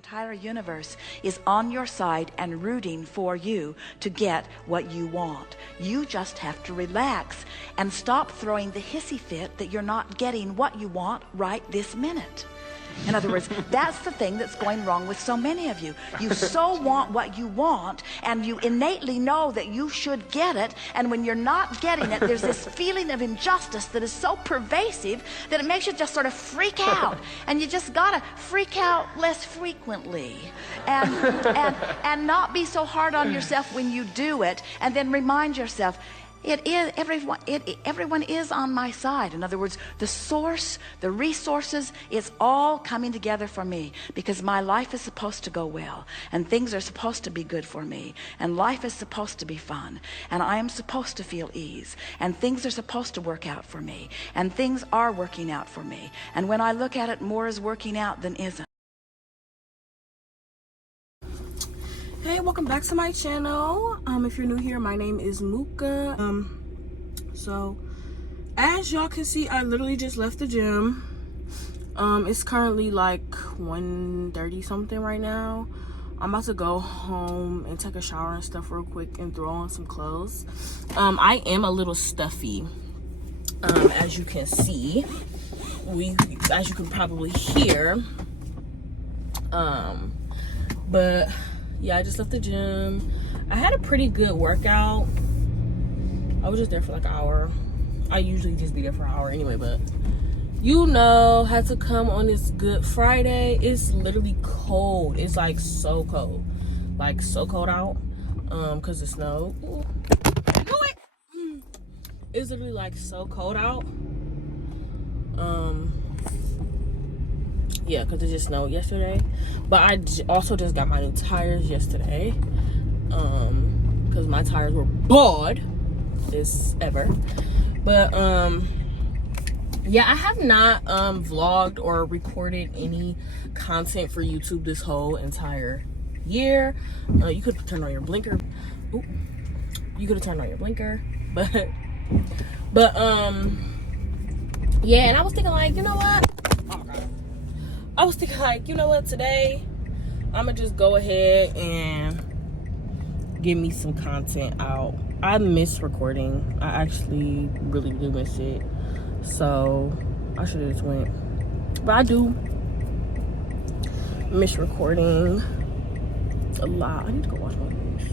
entire universe is on your side and rooting for you to get what you want. You just have to relax and stop throwing the hissy fit that you're not getting what you want right this minute. In other words, that's the thing that's going wrong with so many of you. You so want what you want, and you innately know that you should get it, and when you're not getting it, there's this feeling of injustice that is so pervasive that it makes you just sort of freak out. And you just gotta freak out less frequently, and not be so hard on yourself when you do it, and then remind yourself, everyone is on my side. In other words, the source, the resources, it's all coming together for me, because my life is supposed to go well, and things are supposed to be good for me, and life is supposed to be fun, and I am supposed to feel ease, and things are supposed to work out for me, and things are working out for me. And when I look at it, more is working out than isn't. Hey, welcome back to my channel. If you're new here, my name is Muka. So as y'all can see, I literally just left the gym. It's currently like 1:30 something right now. I'm about to go home and take a shower and stuff real quick and throw on some clothes. I am a little stuffy, as you can see, as you can probably hear. But yeah, I just left the gym. I had a pretty good workout. I was just there for like an hour. I usually just be there for an hour anyway, but you know, had to come on this Good Friday. It's literally cold. It's like so cold. Like so cold out. Cause it snowed. Ooh. I knew it! It's literally like so cold out. Yeah, because it just snowed yesterday. But I also just got my new tires yesterday. Because my tires were bad as ever. But, yeah, I have not vlogged or recorded any content for YouTube this whole entire year. You could turn on your blinker. Ooh. You could have turned on your blinker. But, yeah, and I was thinking like, you know what? Oh, God. I was thinking like, you know what, today I'm gonna just go ahead and get me some content out. I miss recording. I actually really do miss it. So I should have just went. But I do miss recording a lot. I need to go wash my face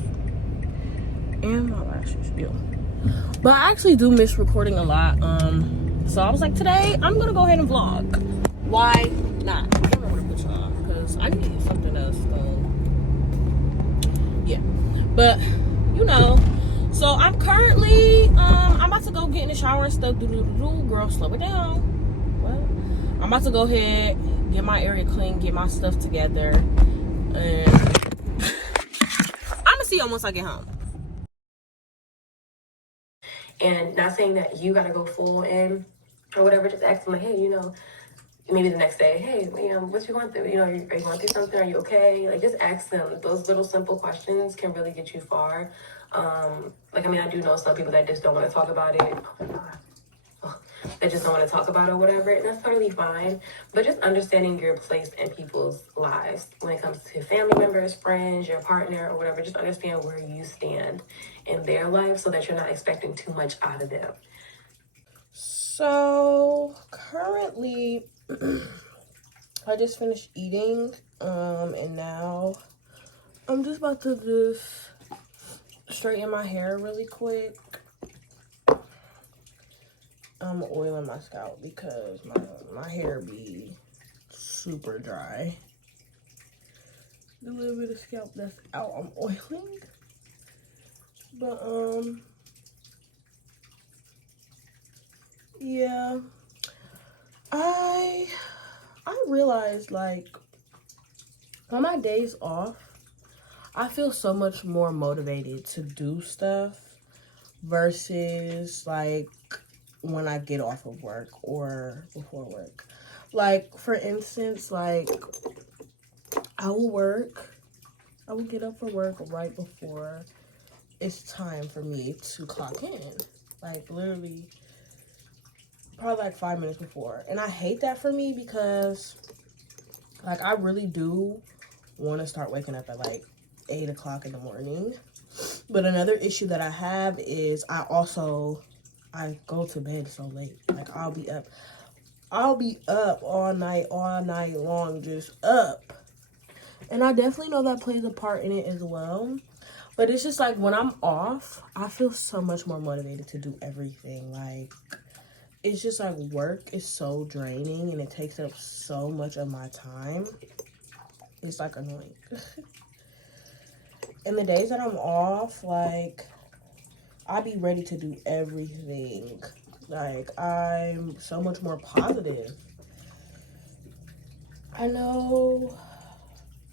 and my lashes. Yeah. But I actually do miss recording a lot. So I was like, today I'm gonna go ahead and vlog. Why not? I don't know what to put you on because I need something else. Yeah, but you know, so I'm currently I'm about to go get in the shower and stuff. Girl, slow it down. What? I'm about to go ahead, get my area clean, get my stuff together, and I'm gonna see you once I get home. And not saying that you gotta go full in or whatever. Just ask them like, hey, you know. Maybe the next day, hey, you know, what you going through? You know, are you going through something? Are you okay? Like, just ask them. Those little simple questions can really get you far. Like, I mean, I do know some people that just don't want to talk about it. Oh my God. Oh, that just don't want to talk about it or whatever. And that's totally fine. But just understanding your place in people's lives when it comes to family members, friends, your partner, or whatever. Just understand where you stand in their life so that you're not expecting too much out of them. So currently I just finished eating and now I'm just about to just straighten my hair really quick. I'm oiling my scalp because my hair be super dry. The little bit of scalp that's out I'm oiling. But yeah, I realized like on my days off, I feel so much more motivated to do stuff versus like when I get off of work or before work. Like for instance, like I will get up for work right before it's time for me to clock in. Like literally probably like 5 minutes before. And I hate that for me because like I really do want to start waking up at like 8 o'clock in the morning. But another issue that I have is I go to bed so late. Like I'll be up all night long, just up. And I definitely know that plays a part in it as well. But it's just like when I'm off, I feel so much more motivated to do everything. Like, it's just like work is so draining and it takes up so much of my time. It's like annoying. And the days that I'm off, like, I be ready to do everything. Like, I'm so much more positive. I know.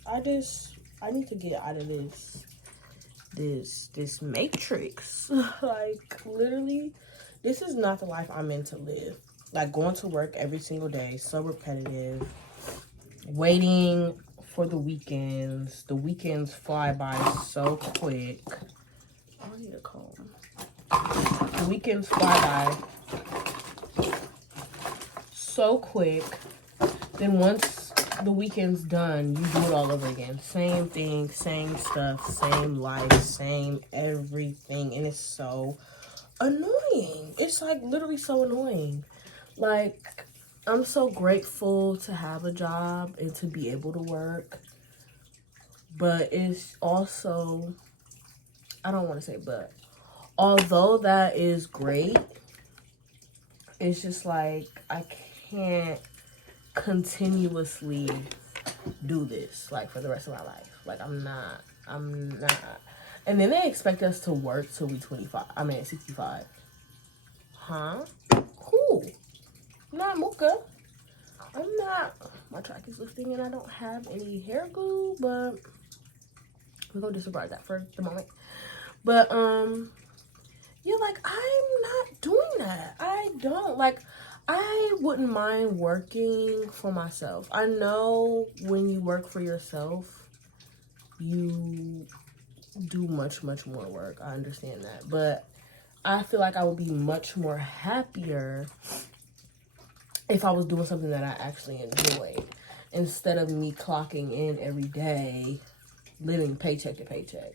I need to get out of this matrix. Like, literally, this is not the life I'm meant to live. Like, going to work every single day, so repetitive. Waiting for the weekends. The weekends fly by so quick. I need a comb. The weekends fly by so quick. Then once the weekend's done, you do it all over again. Same thing, same stuff, same life, same everything. And it's so annoying. It's like literally so annoying. Like, I'm so grateful to have a job and to be able to work. But it's also, I don't want to say but, although that is great, it's just like I can't continuously do this like for the rest of my life. Like I'm not. And then they expect us to work till we 65. Huh? Cool. Not Mooka. I'm not. My track is lifting and I don't have any hair glue, but we're gonna disregard that for the moment. But yeah, like I'm not doing that. I don't like. I wouldn't mind working for myself. I know when you work for yourself, you do much more work. I understand that. But I feel like I would be much more happier if I was doing something that I actually enjoyed, instead of me clocking in every day, living paycheck to paycheck.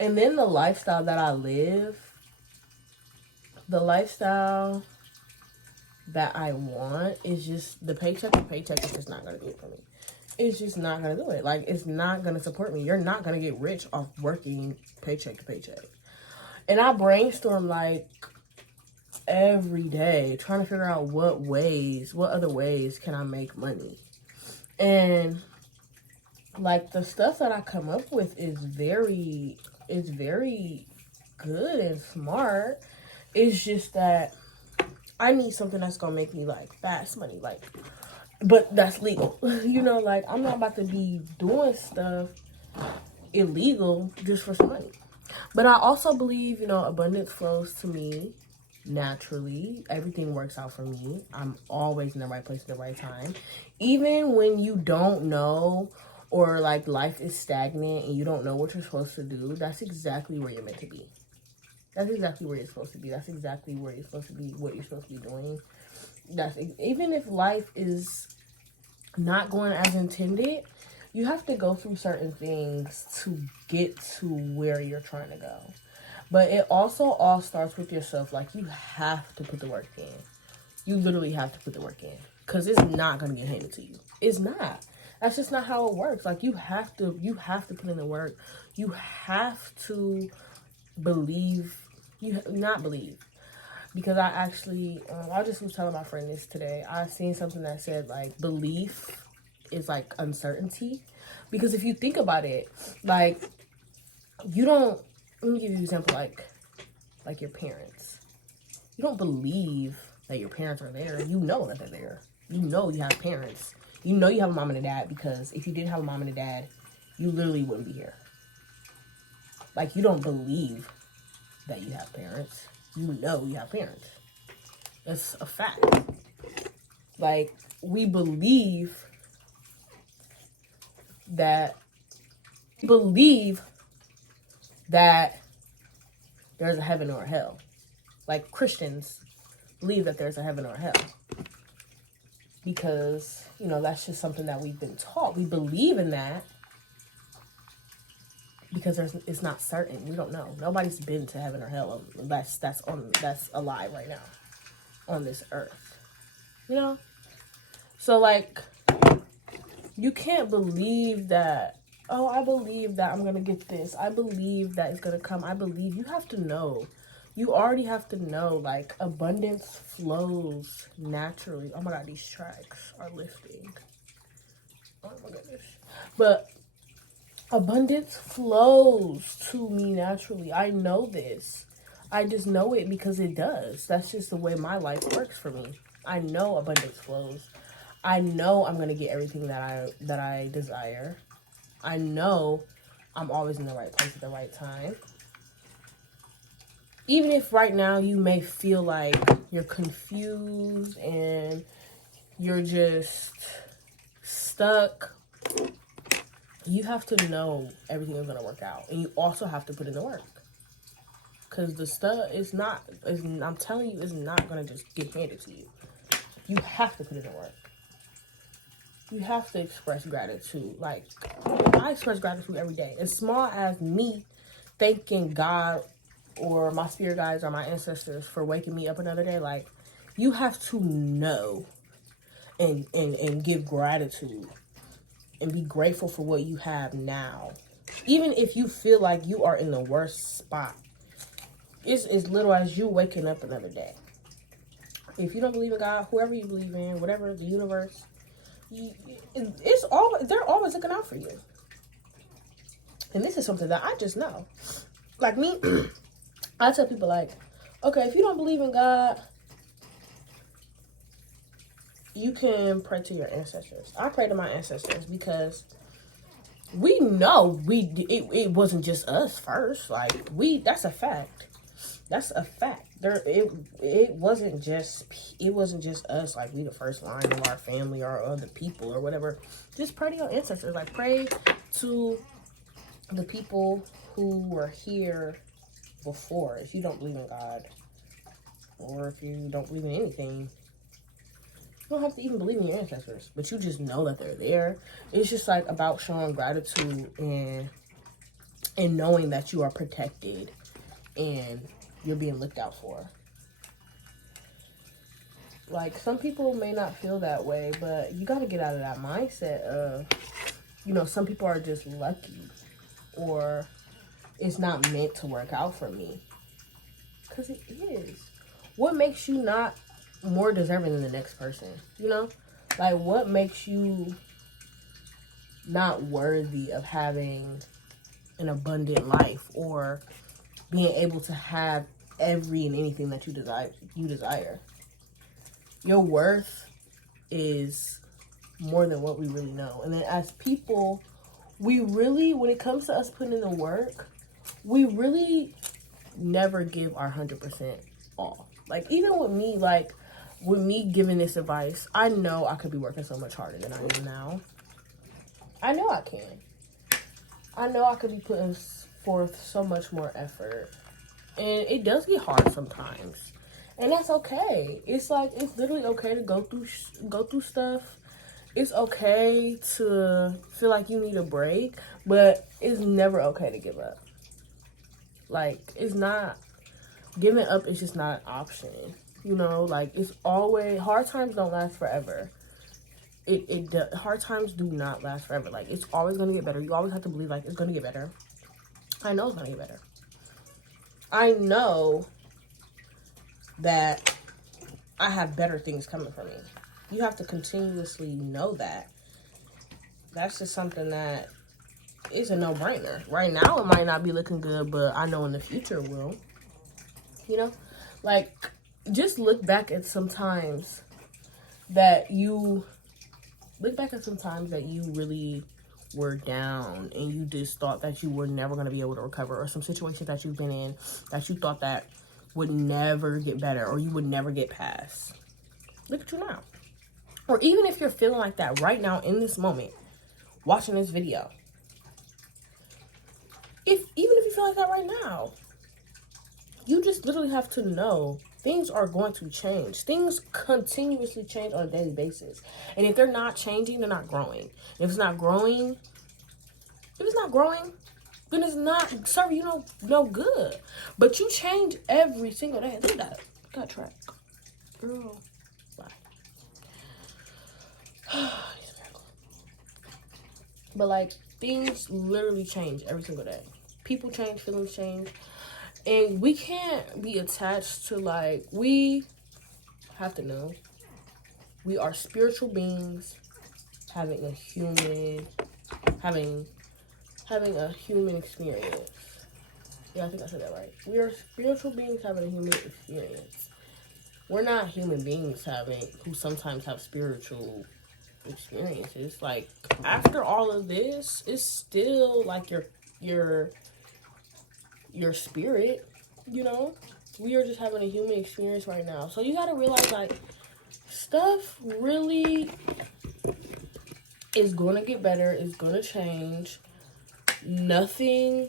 And then the lifestyle that I live, the lifestyle that I want is just the paycheck to paycheck is just not going to do it for me. It's just not going to do it. Like, it's not going to support me. You're not going to get rich off working paycheck to paycheck. And I brainstorm like every day trying to figure out what other ways can I make money. And like the stuff that I come up with is very good and smart. It's just that I need something that's gonna make me like fast money, like, but that's legal. You know, like I'm not about to be doing stuff illegal just for some money. But I also believe, you know, abundance flows to me naturally. Everything works out for me. I'm always in the right place at the right time. Even when you don't know, or like life is stagnant and you don't know what you're supposed to do, that's exactly where you're meant to be. That's exactly where you're supposed to be. That's exactly where you're supposed to be, what you're supposed to be doing. Even if life is not going as intended, you have to go through certain things to get to where you're trying to go. But it also all starts with yourself. Like, you have to put the work in. You literally have to put the work in. Because it's not going to get handed to you. It's not. That's just not how it works. Like, you have to put in the work. You have to believe. Not believe. Because I actually, I just was telling my friend this today. I seen something that said, like, belief is like uncertainty. Because if you think about it, like, you don't, let me give you an example, like your parents. You don't believe that your parents are there. You know that they're there. You know you have parents. You know you have a mom and a dad, because if you didn't have a mom and a dad, you literally wouldn't be here. Like, you don't believe that you have parents. You know you have parents. That's a fact. Like, we believe that there's a heaven or a hell. Like, Christians believe that there's a heaven or a hell. Because, you know, that's just something that we've been taught. We believe in that. because it's not certain. We don't know. Nobody's been to heaven or hell. That's alive right now on this earth. You know? So like, you can't believe that, oh, I believe that I'm going to get this. I believe that it's going to come. I believe. You have to know. You already have to know, like, abundance flows naturally. Oh my God, these tracks are lifting. Oh my goodness. But abundance flows to me naturally. I know this. I just know it because it does. That's just the way my life works for me. I know abundance flows. I know I'm going to get everything that I desire. I know I'm always in the right place at the right time. Even if right now you may feel like you're confused and you're just stuck, you have to know everything is going to work out. And you also have to put in the work. Because the stuff I'm telling you, is not going to just get handed to you. You have to put in the work. You have to express gratitude. Like, I express gratitude every day. As small as me thanking God or my spirit guides or my ancestors for waking me up another day. Like, you have to know and give gratitude and be grateful for what you have now. Even if you feel like you are in the worst spot, it's as little as you waking up another day. If you don't believe in God, whoever you believe in, whatever, the universe, they're always looking out for you. And this is something that I just know. Like me, I tell people, like, okay, if you don't believe in God, you can pray to your ancestors. I pray to my ancestors because we know it wasn't just us first. Like, that's a fact. That's a fact. It wasn't just us. Like, we the first line of our family or other people or whatever. Just pray to your ancestors. Like, pray to the people who were here before. If you don't believe in God, or if you don't believe in anything, you don't have to even believe in your ancestors, but you just know that they're there. It's just like about showing gratitude and knowing that you are protected and you're being looked out for. Like, some people may not feel that way, but you got to get out of that mindset of, some people are just lucky, or it's not meant to work out for me. Because it is. What makes you not more deserving than the next person? Like, what makes you not worthy of having an abundant life or being able to have every and anything that you desire? Your worth is more than what we really know. And then as people, we really, when it comes to us putting in the work, we really never give our 100% all. Like, even with me giving this advice, I know I could be working so much harder than I am now. I know I can. I know I could be putting forth so much more effort. And it does get hard sometimes. And that's okay. It's literally okay to go through stuff. It's okay to feel like you need a break, but it's never okay to give up. Like, it's not, giving up is just not an option. Like, it's always, hard times don't last forever. Hard times do not last forever. Like, it's always going to get better. You always have to believe, like, it's going to get better. I know it's going to get better. I know that I have better things coming for me. You have to continuously know that. That's just something that is a no-brainer. Right now, it might not be looking good, but I know in the future it will. Like, just look back at some times that you really were down and you just thought that you were never going to be able to recover, or some situations that you've been in that you thought that would never get better or you would never get past. Look at you now. Or even if you're feeling like that right now in this moment, watching this video. Even if you feel like that right now, you just literally have to know things are going to change. Things continuously change on a daily basis. And if they're not changing, they're not growing. If it's not growing, then it's not serving you no good. But you change every single day. Look at that track. Girl, bye. But like, things literally change every single day. People change, feelings change. And we can't be attached to, like, we have to know we are spiritual beings having a human experience. Yeah, I think I said that right. We are spiritual beings having a human experience. We're not human beings who sometimes have spiritual experiences. Like, after all of this, it's still like your spirit, we are just having a human experience right now. So you gotta realize, like, stuff really is gonna get better, it's gonna change. Nothing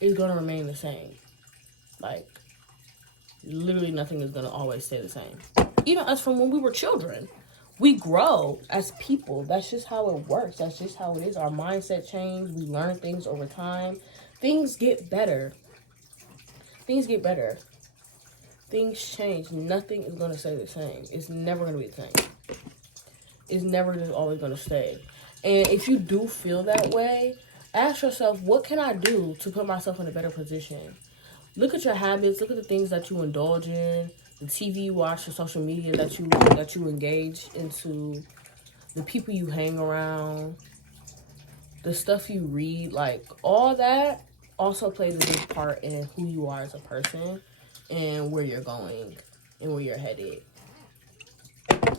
is gonna remain the same. Like, literally nothing is gonna always stay the same. Even us from when we were children, we grow as people. That's just how it works. That's just how it is. Our mindset change. We learn things over time. Things get better. Things change. Nothing is going to stay the same. It's never going to be the same. It's never just always going to stay. And if you do feel that way, ask yourself, what can I do to put myself in a better position? Look at your habits. Look at the things that you indulge in, the TV you watch, the social media that you engage into, the people you hang around, the stuff you read. Like, all that also plays a big part in who you are as a person and where you're going and where you're headed.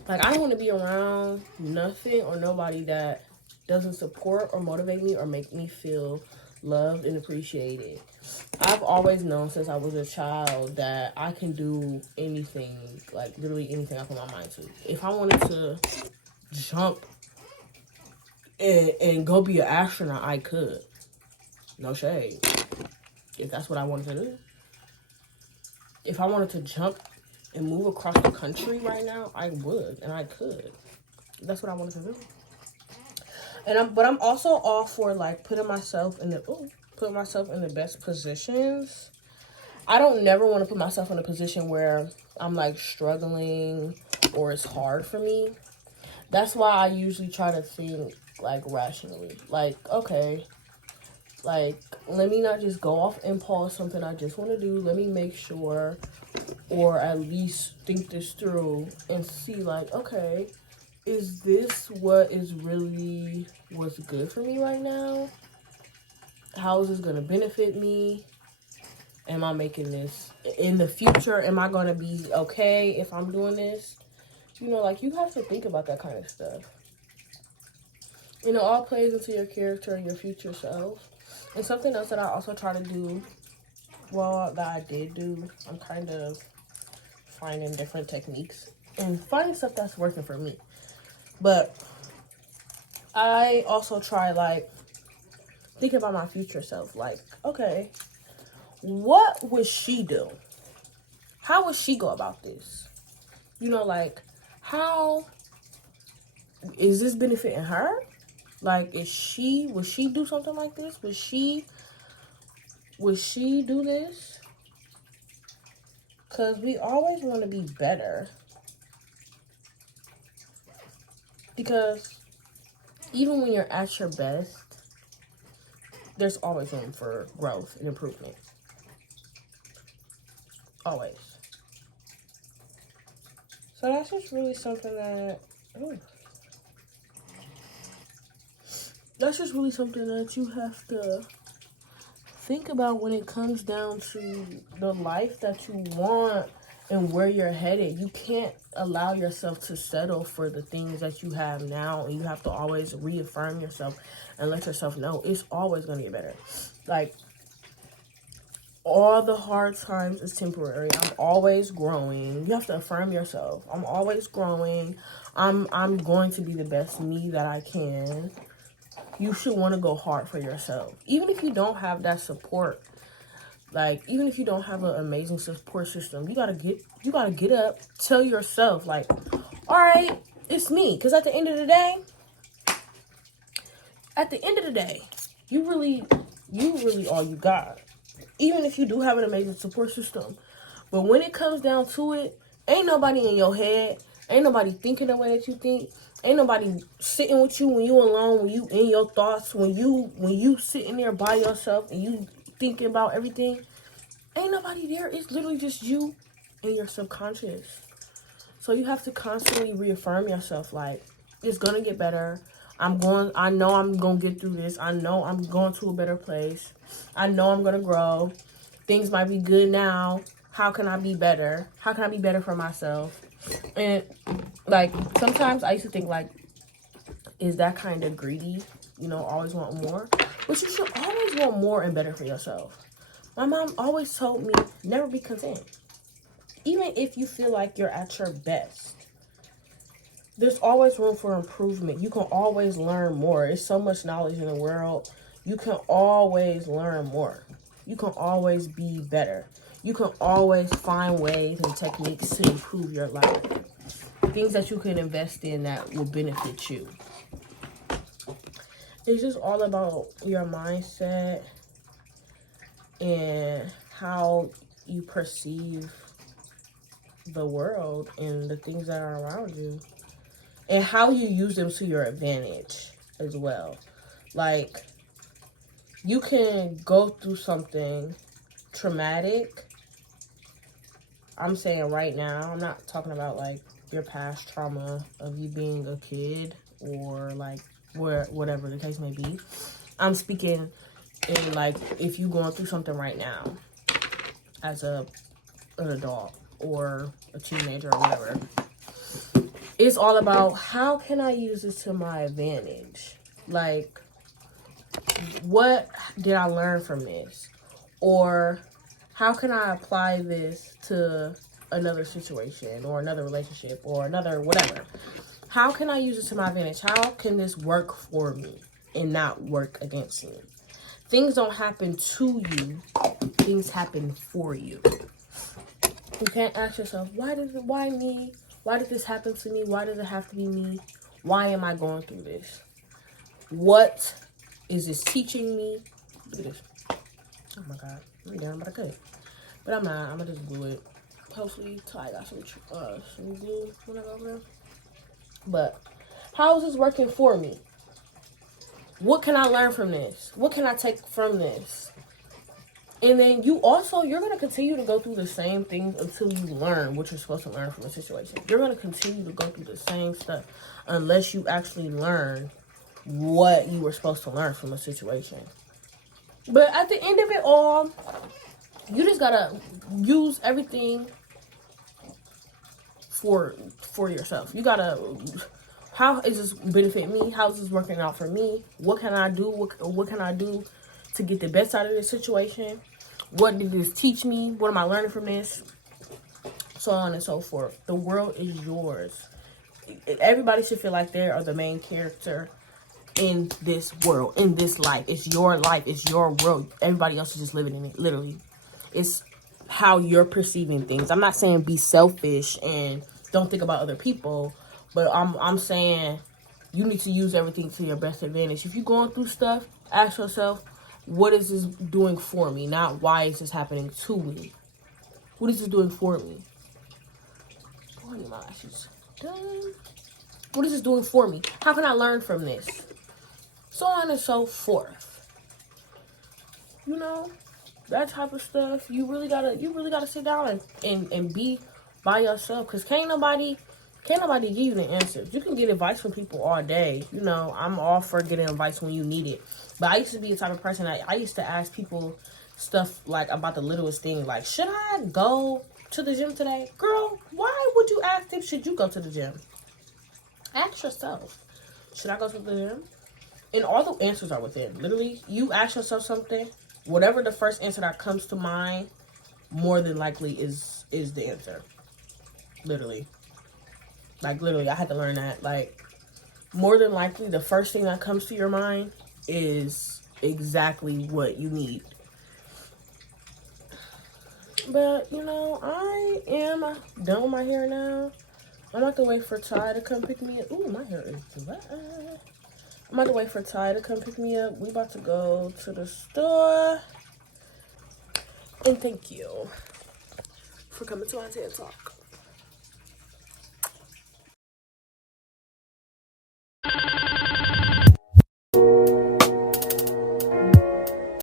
Like, I don't want to be around nothing or nobody that doesn't support or motivate me or make me feel loved and appreciated. I've always known since I was a child that I can do anything, like literally anything I put my mind to. If I wanted to jump and go be an astronaut, I could. No shade. If that's what I wanted to do. If I wanted to jump and move across the country right now, I would and I could. That's what I wanted to do. But I'm also all for, like, putting myself in the best positions. I don't never want to put myself in a position where I'm, like, struggling or it's hard for me. That's why I usually try to think, like, rationally. Like, okay, like, let me not just go off impulse, something I just want to do. Let me make sure, or at least think this through and see, like, okay, is this what is really what's good for me right now? How is this going to benefit me? Am I making this in the future? Am I going to be okay if I'm doing this? Like, you have to think about that kind of stuff. All plays into your character and your future self. And something else that I also try to do, that I did do, I'm kind of finding different techniques and finding stuff that's working for me. But I also try, like, thinking about my future self. Like, okay, what would she do? How would she go about this? Like, how is this benefiting her? Like, would she do something like this? Would she do this? Because we always want to be better. Because even when you're at your best, there's always room for growth and improvement. Always. So that's just really something that... That's just really something that you have to think about when it comes down to the life that you want and where you're headed. You can't allow yourself to settle for the things that you have now, and you have to always reaffirm yourself and let yourself know it's always going to get better. Like, all the hard times is temporary. I'm always growing. You have to affirm yourself. I'm always growing. I'm going to be the best me that I can. You should want to go hard for yourself. Even if you don't have that support, like, even if you don't have an amazing support system, you gotta get up, tell yourself, like, all right, it's me. Because at the end of the day, you really You really all you got. Even if you do have an amazing support system. But when it comes down to it, ain't nobody in your head. Ain't nobody thinking the way that you think. Ain't nobody sitting with you when you alone, when you in your thoughts, when you sitting there by yourself and you thinking about everything. Ain't nobody there. It's literally just you and your subconscious. So you have to constantly reaffirm yourself, like, it's gonna get better. I know I'm gonna get through this. I know I'm going to a better place. I know I'm gonna grow. Things might be good now. How can I be better? How can I be better for myself? And like sometimes I used to think like, is that kind of greedy? You know, always want more. But you should always want more and better for yourself. My mom always told me, never be content. Even if you feel like you're at your best, there's always room for improvement. You can always learn more. There's so much knowledge in the world. You can always learn more. You can always be better. You can always find ways and techniques to improve your life. Things that you can invest in that will benefit you. It's just all about your mindset and how you perceive the world and the things that are around you. And how you use them to your advantage as well. Like, you can go through something traumatic. I'm saying right now, I'm not talking about like your past trauma of you being a kid or like whatever the case may be. I'm speaking in like if you're going through something right now as an adult or a teenager or whatever. It's all about how can I use this to my advantage? Like, what did I learn from this? Or how can I apply this to another situation or another relationship or another whatever? How can I use it to my advantage? How can this work for me and not work against me? Things don't happen to you. Things happen for you. You can't ask yourself, why me? Why did this happen to me? Why does it have to be me? Why am I going through this? What is this teaching me? Look at this. Oh my God. I'm down, but I could. But I'm not. I'm going to just glue it. Hopefully, Ty got some glue when I go over there. But how is this working for me? What can I learn from this? What can I take from this? And then you're going to continue to go through the same things until you learn what you're supposed to learn from a situation. You're going to continue to go through the same stuff unless you actually learn what you were supposed to learn from a situation. But at the end of it all, you just got to use everything for yourself. You got to, how is this benefit me? How is this working out for me? What can I do? What can I do to get the best out of this situation? What did this teach me? What am I learning from this? So on and so forth. The world is yours. Everybody should feel like they are the main character in this world, in this life. It's your life. It's your world. Everybody else is just living in it, literally. It's how you're perceiving things. I'm not saying be selfish and don't think about other people, but I'm saying you need to use everything to your best advantage. If you're going through stuff, ask yourself, what is this doing for me? Not why is this happening to me? What is this doing for me? Oh, I need my lashes done. What is this doing for me? How can I learn from this? So on and so forth. You know, that type of stuff. You really gotta sit down and be by yourself. Cause can't nobody give you the answers. You can get advice from people all day. You know, I'm all for getting advice when you need it. But I used to be the type of person I used to ask people stuff like about the littlest thing. Like, should I go to the gym today? Girl, why would you ask them, should you go to the gym? Ask yourself, should I go to the gym? And all the answers are within. Literally, you ask yourself something, whatever the first answer that comes to mind, more than likely is the answer. Literally. Like, literally, I had to learn that. Like, more than likely, the first thing that comes to your mind is exactly what you need. But, you know, I am done with my hair now. I'm about to wait for Ty to come pick me up. Ooh, my hair is dry. I'm about to wait for Ty to come pick me up. We about to go to the store. And thank you for coming to my TED Talk.